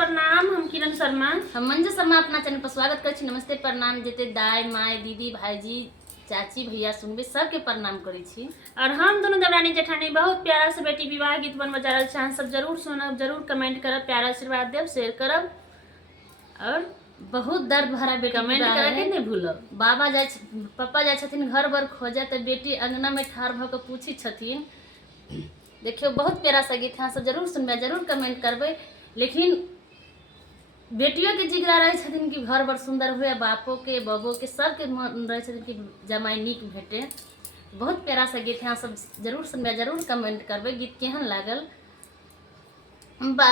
प्रणाम। हम किरण शर्मा, हम मंजू शर्मा अपना चैनल पर स्वागत कर छी। नमस्ते प्रणाम जेते दाई माय दीदी भाईजी चाची भैया सुनबे सबके प्रणाम करै छी। और हम दोनों देवरानी जेठानी बहुत प्यारा से बेटी विवाह गीत बन बजा रहल छी। सब जरूर सुनब, जरूर कमेंट करब, प्यारा आशीर्वाद देव, शेयर करब और बहुत दर्द भरा बेटी कमेंट विवाह करे के है। नहीं भूलब। पापा जाय छथिन घर बर खोजे तो बेटी अंगना में ठाड़ भ के पूछी छथिन। देखियो बहुत प्यारा सा गीत है, सब जरूर सुनबे, जरूर कमेंट करबे। लेकिन बेटियों के जिगरा रहे छथिन कि घर बड़ सुंदर हुए, बापो के बबो के सबके मन रहे छथिन कि जमाई नीक भेटे। बहुत प्यारा सा गीत है, सब जरूर सुनबे, जरूर कमेंट करबे। गीत केहन लागल बा